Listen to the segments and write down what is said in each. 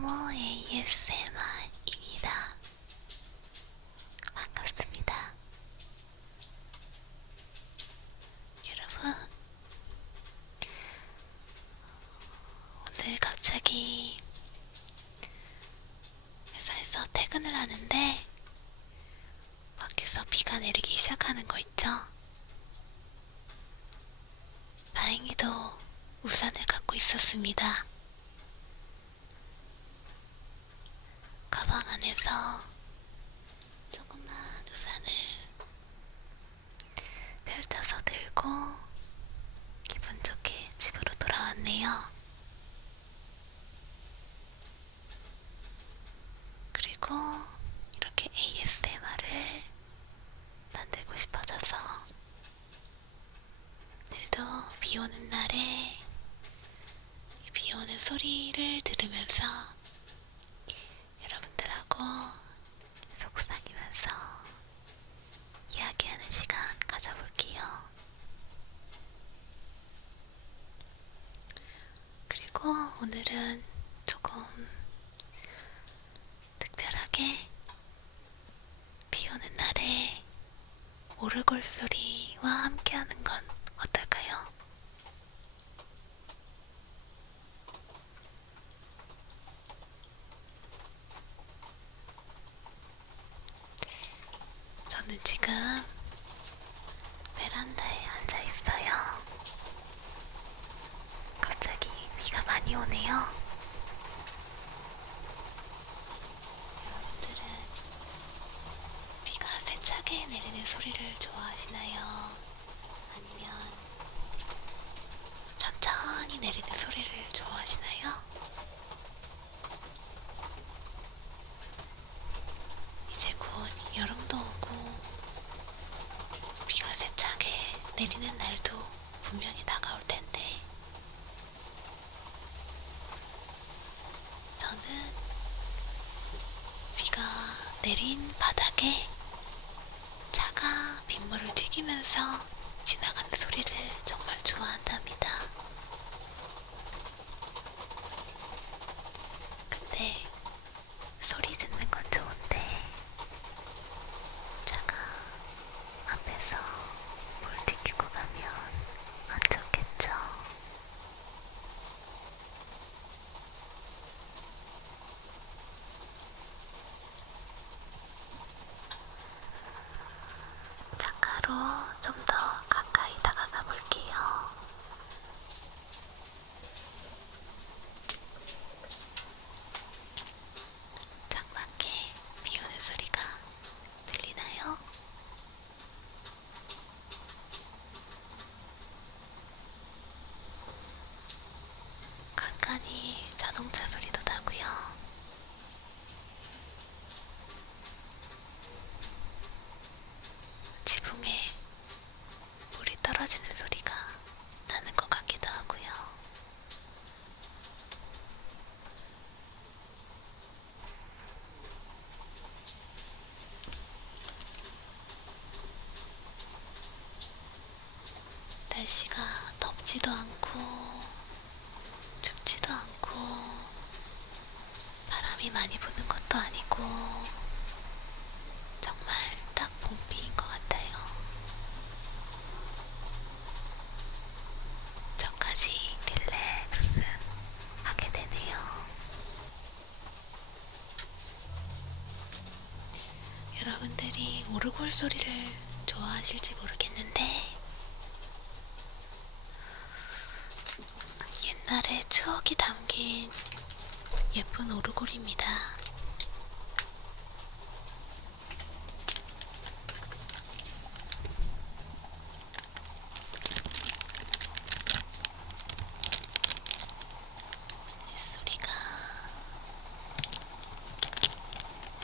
모모 ASMR입니다. 반갑습니다. 여러분, 오늘 갑자기 회사에서 퇴근을 하는데 밖에서 비가 내리기 시작하는 거 있죠? 다행히도 우산을 갖고 있었습니다. 가방 안에서 조그만 우산을 펼쳐서 들고 기분 좋게 집으로 돌아왔네요. 그리고 이렇게 ASMR을 만들고 싶어져서 오늘도 비 오는 날에 이 비 오는 소리를 들으면서 여러분들하고 속삭이면서 이야기하는 시간 가져볼게요. 그리고 오늘은 조금 특별하게 비 오는 날에 오르골 소리와 함께하는 건 어떨까요? 저는 지금 베란다에 앉아 있어요. 갑자기 비가 많이 오네요. 여러분들은 비가 세차게 내리는 소리를 좋아하시나요? 아니면 천천히 내리는 소리를 좋아하시나요? 이제 곧 여름도 오고 비가 세차게 내리는 날도 분명히 다가올 텐데 저는 비가 내린 바닥에 차가 빗물을 튀기면서 지나가는 소리를 정말 좋아한답니다. 근데 소리 듣는 건 좋은데 차가 앞에서 물 튀기고 가면 안 좋겠죠? 창가로 좀 더 가까이 다가가 볼게요. 창밖에 비 오는 소리가 들리나요? 간간히 자동차 소리도 나고요. 지붕에 물이 떨어지는 소리가 나는 것 같기도 하고요. 날씨가 덥지도 않고 춥지도 않고 바람이 많이 부는 것도 아니고 정말 딱 봄비인 것 같아요. 저까지 릴렉스 하게 되네요. 여러분들이 오르골 소리를 좋아하실지 모르겠는데 옛날의 추억이 담긴 예쁜 오르골입니다.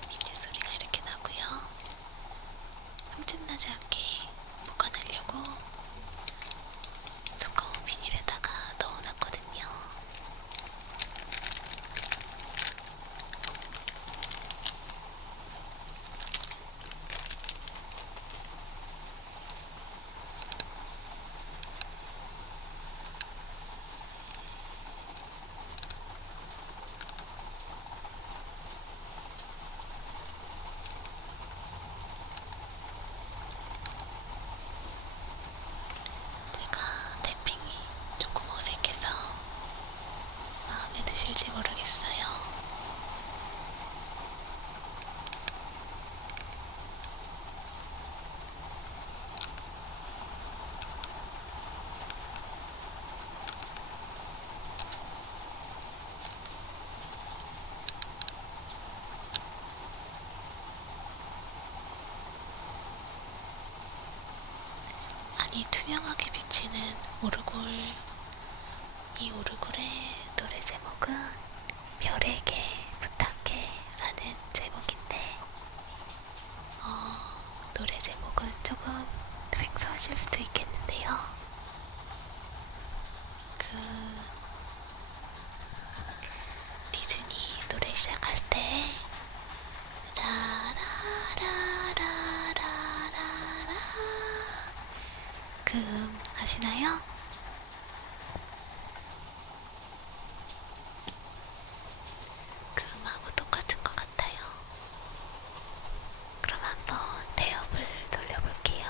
빗소리가 이렇게 나고요. 흠집나지 않게 보관하려고 두꺼운 비닐에다가 넣어놨거든요. 투명하게 비치는 오르골. 이 오르골의 노래 제목은 별에게 부탁해 라는 제목인데, 노래 제목은 조금 생소하실 수도 있겠는데요. 디즈니 노래 시작할 때 라라라라라라라 그 아시나요? 그 음하고 똑같은 것 같아요. 그럼 한번 대업을 돌려볼게요.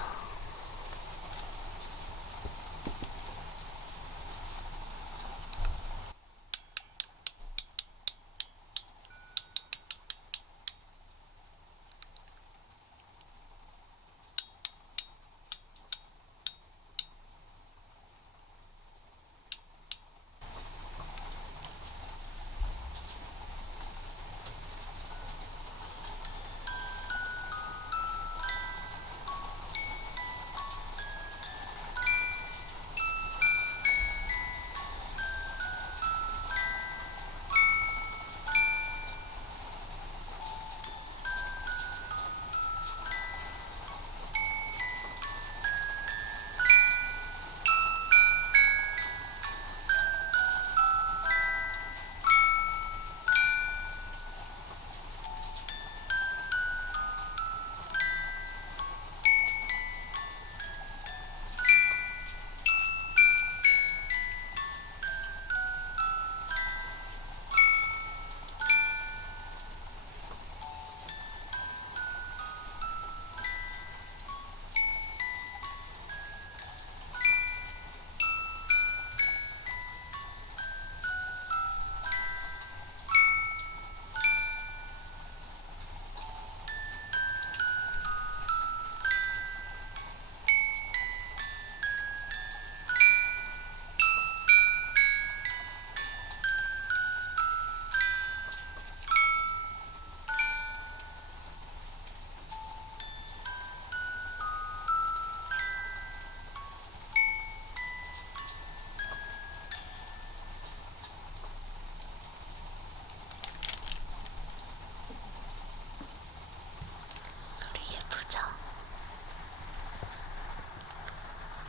소리 예쁘죠?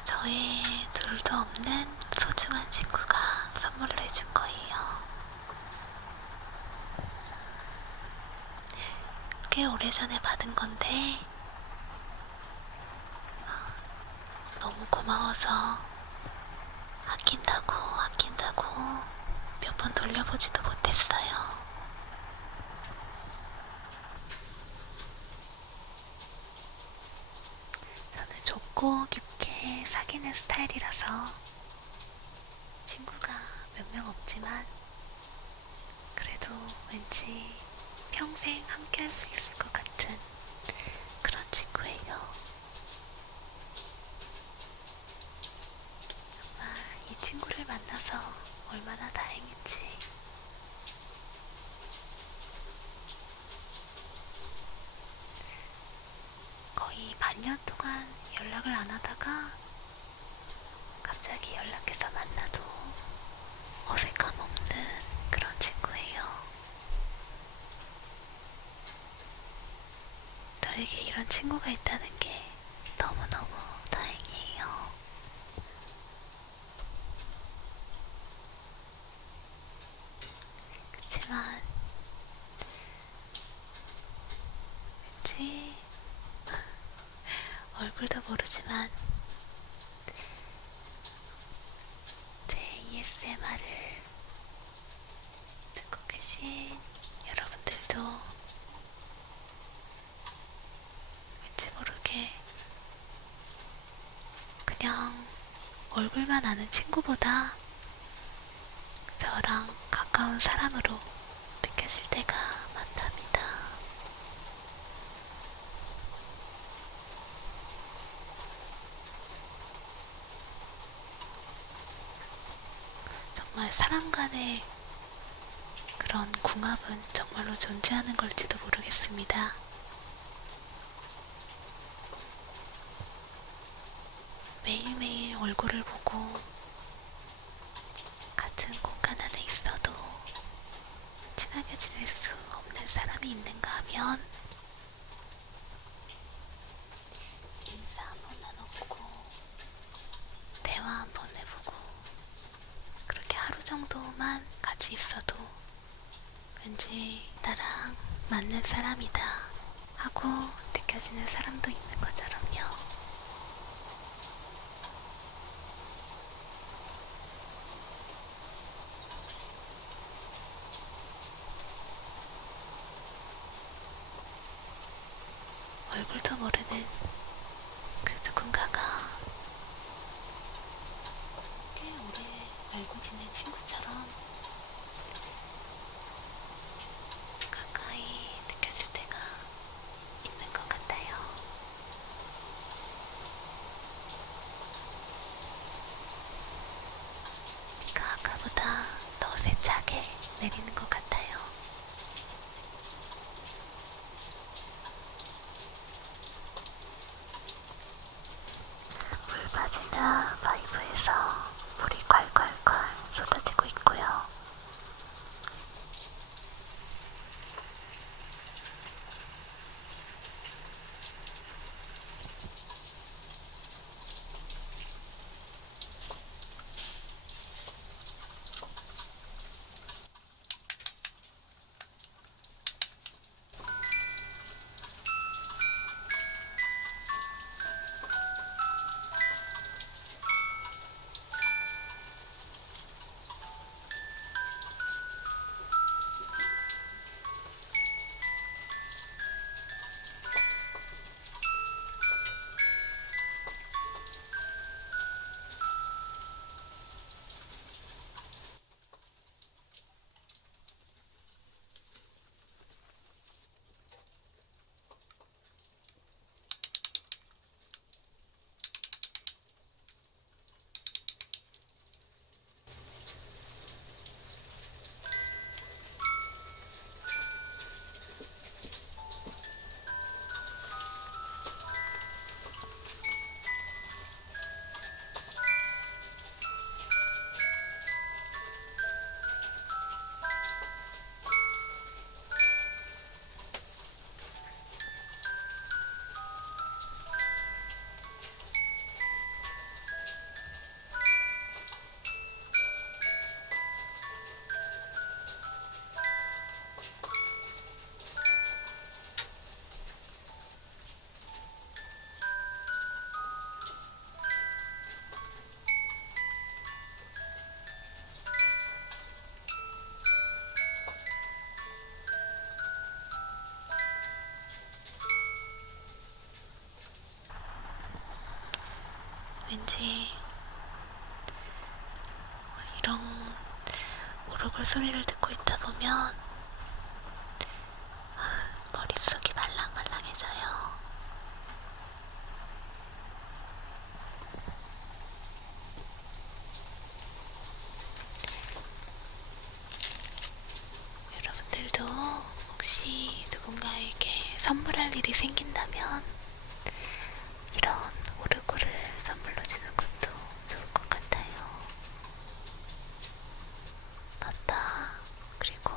저의 둘도 없는 소중한 친구가 선물로 해준 거예요. 꽤 오래전에 받은 건데 너무 고마워서 아낀다고 몇 번 돌려보지도 못했어요. 저는 좁고 깊게 사귀는 스타일이라서 친구가 몇 명 없지만 그래도 왠지 평생 함께 할 수 있을 것 같은 그런 친구예요. 정말 이 친구를 만나서 얼마나 다행인지. 거의 반년 동안 연락을 안 하다가 갑자기 연락해서 만나도 어색함 없는 그런 친구예요. 저에게 이런 친구가 있다는 게 너무너무 다행이에요. 그치만 왠지 얼굴도 모르지만 제 ASMR을 듣고 계신 여러분들도 왠지 모르게 그냥 얼굴만 아는 친구보다 저랑 가까운 사람으로 느껴질 때가 많답니다. 정말 사람 간의 그런 궁합은 정말로 존재하는 걸지도 모르겠습니다. 매일매일 얼굴을 보고 같은 공간 안에 있어도 친하게 지낼 수 없는 사람이 있는가 하면 인사 한번 나눠보고 대화 한번 해보고 그렇게 하루 정도만 같이 있어도 왠지 나랑 맞는 사람이다 하고 느껴지는 사람도 있는 것처럼요. 얼굴도 모르는 그 누군가가 꽤 오래 알고 지낸 친구처럼 가까이 느껴질 때가 있는 것 같아요. 비가 아까보다 더 세차게 내리는 것 같아요. 물 빠지는 파이프에서 물이 콸콸콸 쏟아지고 있고요. 왠지 이런 오르골 소리를 듣고 있다 보면 머릿속이 말랑말랑해져요. 여러분들도 혹시 누군가에게 선물할 일이 생긴다면 이런 오르골을 선물로 주는 것도 좋을 것 같아요. 맞다. 그리고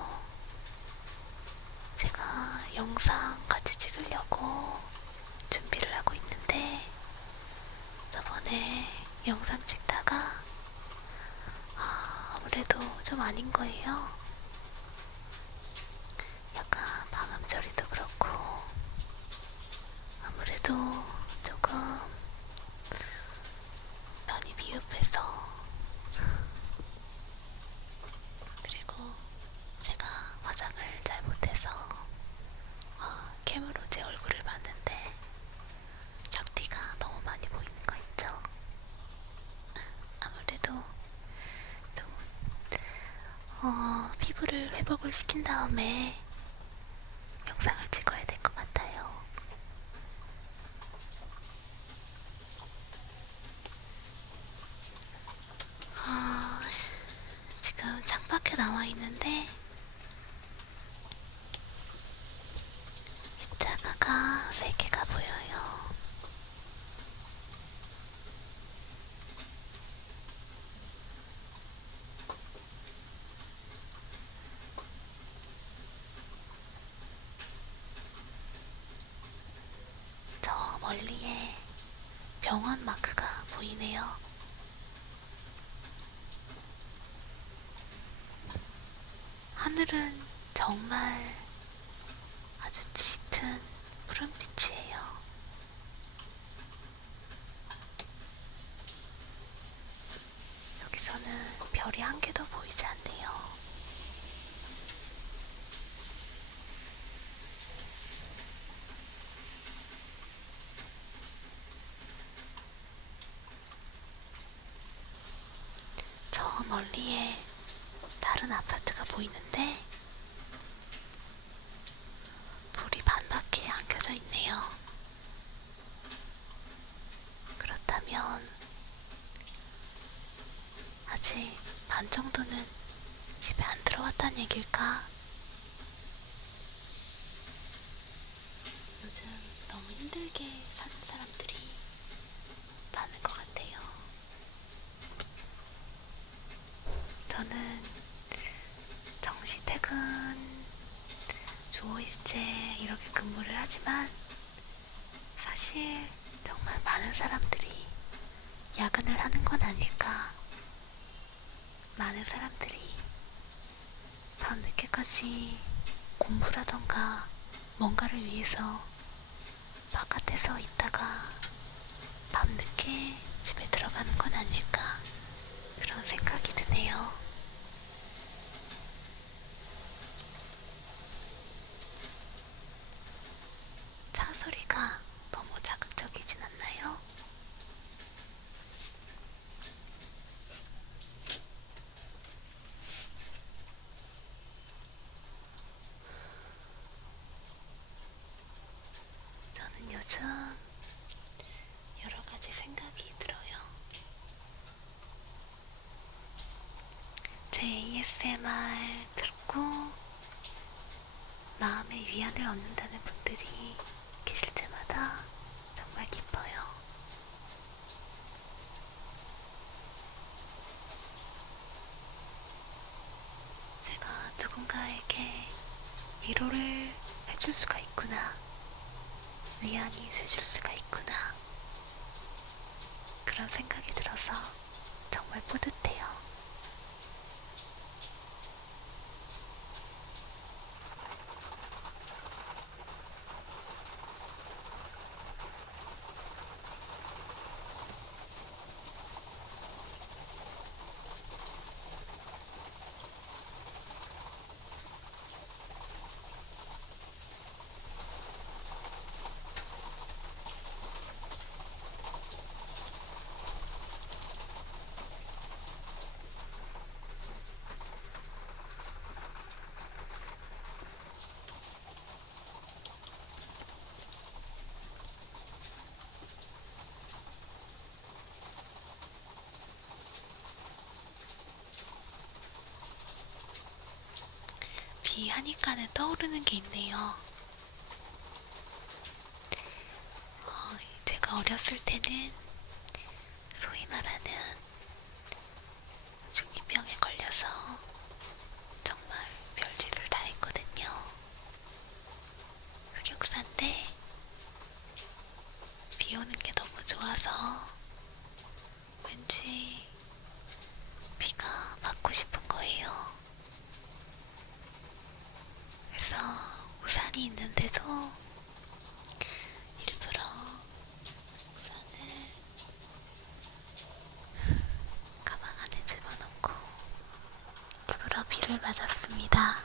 제가 영상 같이 찍으려고 준비를 하고 있는데 저번에 영상 찍다가 아무래도 좀 아닌 거예요. 약간 방음처리도 그렇고 아무래도 조금 편이 미흡해서 그리고 제가 화장을 잘 못해서 캠으로 제 얼굴을 봤는데 잡티가 너무 많이 보이는 거 있죠? 아무래도 좀 피부를 회복을 시킨 다음에 영상을 찍어야 될 것 같아요. 지금 창밖에 나와 있는데 십자가가 3개가 보여요. 정원 마크가 보이네요. 하늘은 정말 아주 짙은 푸른빛이에요. 여기서는 별이 한 개도 보이지 않네요. 저 멀리에 다른 아파트가 보이는데 불이 반밖에 안 켜져 있네요. 그렇다면 아직 반 정도는 집에 안 들어왔다는 얘길까? 요즘 너무 힘들게 사는 사람들이 많은 것 같아요. 저는 정시 퇴근 주 5일째 이렇게 근무를 하지만 사실 정말 많은 사람들이 야근을 하는 건 아닐까. 많은 사람들이 밤늦게까지 공부라던가 뭔가를 위해서 바깥에서 있다가 밤늦게 집에 들어가는 건 아닐까. 그런 생각이 드네요. 차 소리가 너무 자극적이진 않나요? 저는 요즘 여러 가지 생각이 들어요. 제 ASMR 듣고 마음의 위안을 얻는다는 분들이 계실 때마다 정말 기뻐요. 제가 누군가에게 위로를 해줄 수가 있구나. 위안이 돼줄 수가 있구나. 그런 생각이 들어서 정말 뿌듯해요. 비 하니까는 떠오르는 게 있네요. 제가 어렸을 때는 소위 말하는 중2병에 걸려서 정말 별짓을 다 했거든요. 흑역사인데 비 오는 게 너무 좋아서 왠지 비가 맞고 싶은 거예요. 그래서 우산이 있는데도 일부러 우산을 가방 안에 집어넣고 일부러 비를 맞았습니다.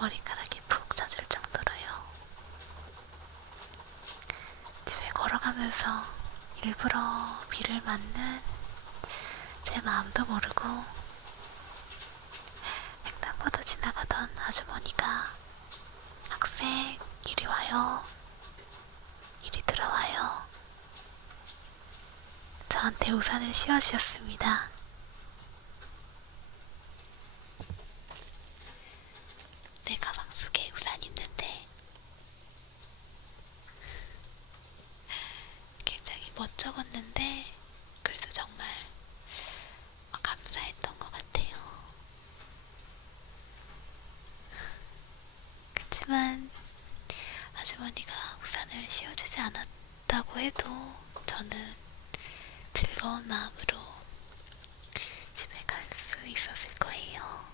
머리카락이 푹 젖을 정도로요. 집에 걸어가면서 일부러 비를 맞는 제 마음도 모르고 횡단보도 지나가던 아주머니가 학생 이리 와요. 이리 들어와요. 저한테 우산을 씌워주셨습니다. 내 가방 속에 우산이 있는데 굉장히 멋쩍었는데 그래도 정말 감사했던 것 같아요. 그치만 아주머니가 즐거운 마음으로 집에 갈 수 있었을 거예요.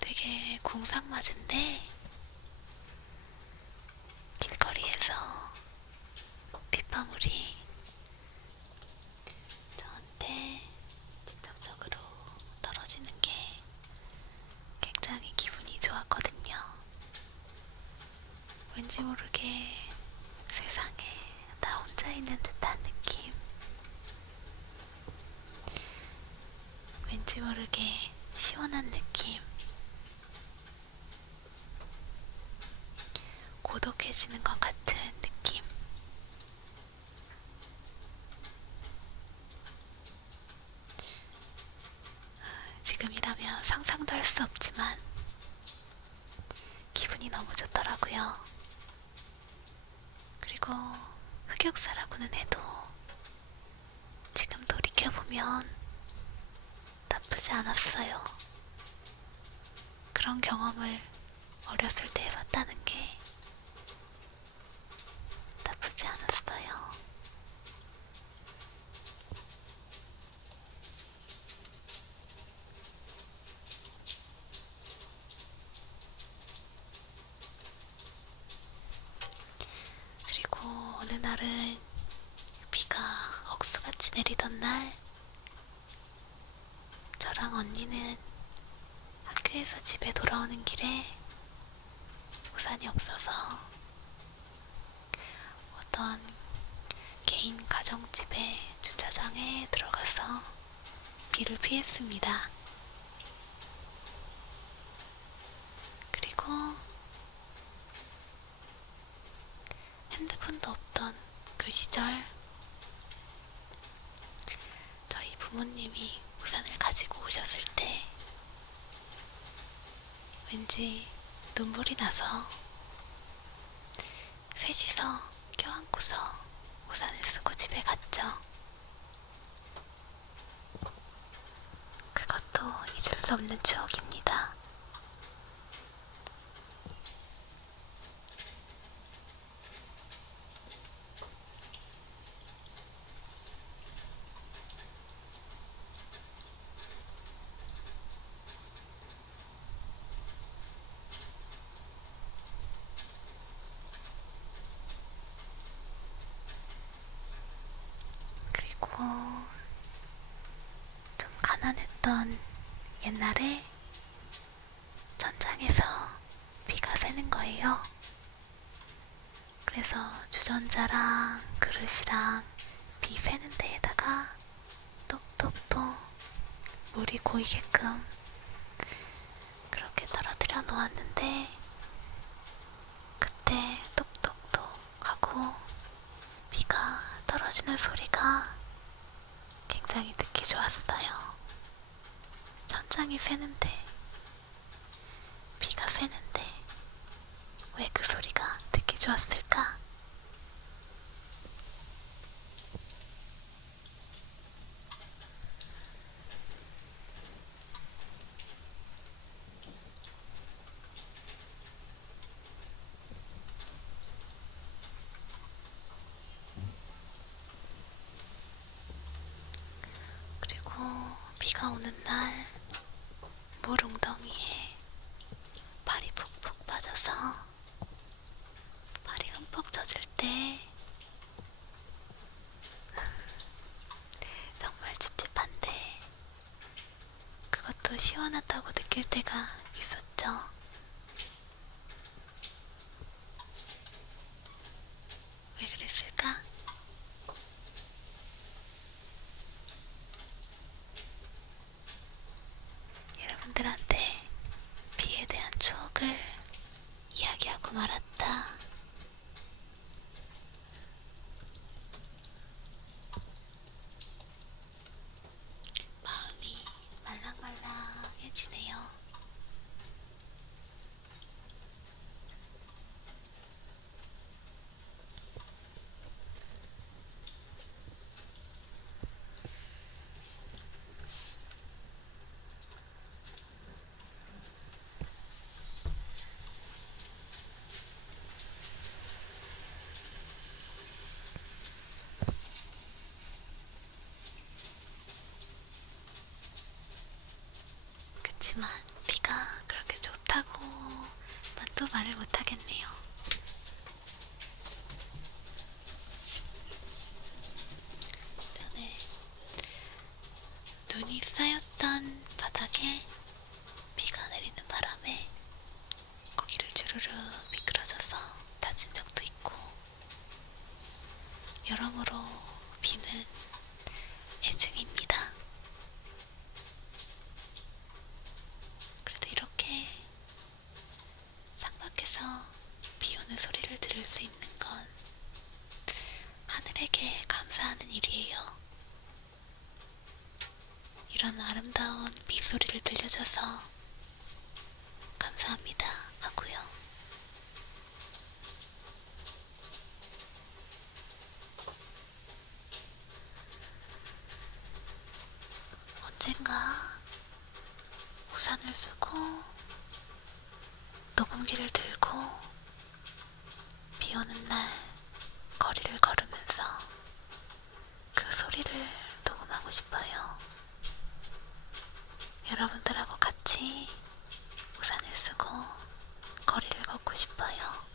되게 궁상맞은데 길거리에서 빗방울이 저한테 직접적으로 떨어지는 게 굉장히 기분이 좋았거든요. 왠지 모르게 세상에 나 혼자 있는 듯한 느낌, 왠지 모르게 시원한 느낌, 고독해지는 것 같은 느낌. 지금이라면 상상도 할 수 없지만 기분이 너무 좋더라고요. 그리고 흑역사라고는 해도 지금 돌이켜보면 나쁘지 않았어요. 그런 경험을 어렸을 때 해봤다는 게 나쁘지 않았어요. 그리고 어느 날은 비가 억수같이 내리던 날, 저랑 언니는 학교에서 집에 돌아오는 길에 우산이 없어서 어떤 개인 가정집의 주차장에 들어가서 비를 피했습니다. 그리고 핸드폰도 없던 그 시절, 저희 부모님이 우산을 가지고 오셨을 때 왠지 눈물이 나서 셋이서 껴안고서 우산을 쓰고 집에 갔죠. 그것도 잊을 수 없는 추억입니다. 그리고 좀 가난했던 옛날에 천장에서 비가 새는 거예요. 그래서 주전자랑 그릇이랑 비 새는 데에다가 똑똑똑 물이 고이게끔 그렇게 떨어뜨려 놓았는데, 그때 똑똑똑 하고 비가 떨어지는 소리가 굉장히 듣기 좋았어요. 천장이 새는데, 비가 새는데 왜 그 소리가 듣기 좋았을까? 그리고 비가 오는 날 물 웅덩이에 발이 푹푹 빠져서 발이 흠뻑 젖을 때 정말 찝찝한데 그것도 시원하다고 느낄 때가 있었죠. 왜 그랬을까? 여러분들한테 비에 대한 추억을 이야기하고 말았다. 마음이 말랑말랑해지네요. 여러모로 비는 애증입니다. 그래도 이렇게 창밖에서 비 오는 소리를 들을 수 있는 건 하늘에게 감사하는 일이에요. 이런 아름다운 빗소리를 들려줘서 감사합니다 하고요. 언젠가 우산을 쓰고 녹음기를 들고 비 오는 날 거리를 걸으면서 그 소리를 녹음하고 싶어요. 여러분들하고 같이 우산을 쓰고 거리를 걷고 싶어요.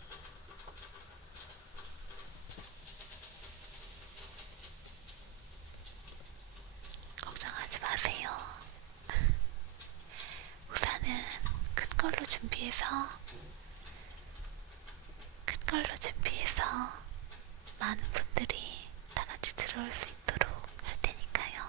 걱정하지 마세요. 우산은 큰 걸로 준비해서 많은 분들이 다 같이 들어올 수 있도록 할 테니까요.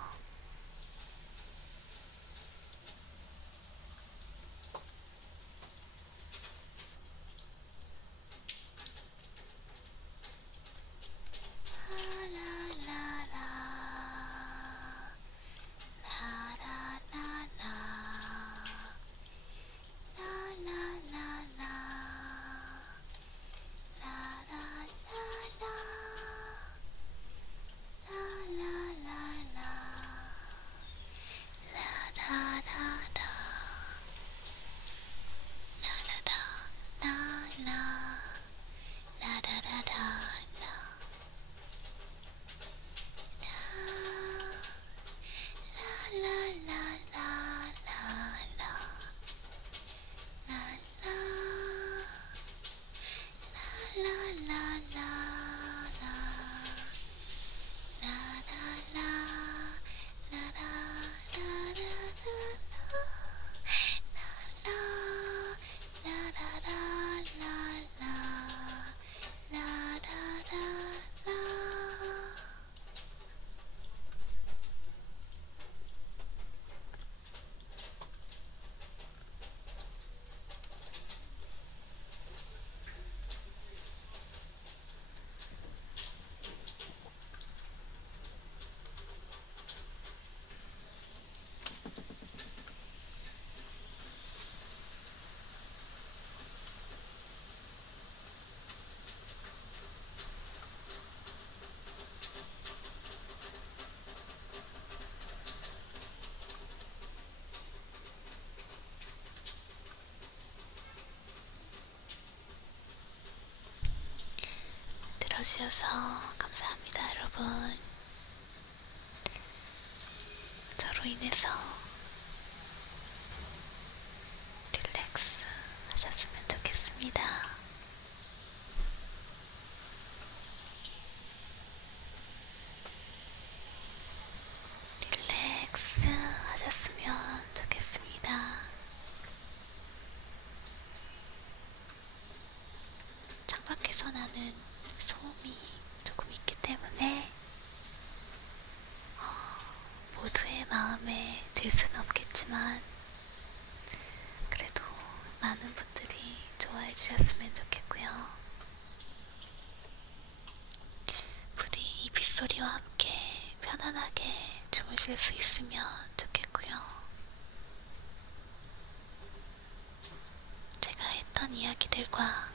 들어주셔서 감사합니다, 여러분. 저로 인해서 릴렉스 하셨으면 좋겠습니다. 릴렉스 하셨으면 좋겠습니다. 창밖에서 나는 소음이 조금 있기 때문에 모두의 마음에 들 수는 없겠지만 그래도 많은 분들이 좋아해 주셨으면 좋겠고요. 부디 이 빗소리와 함께 편안하게 주무실 수 있으면 좋겠고요. 제가 했던 이야기들과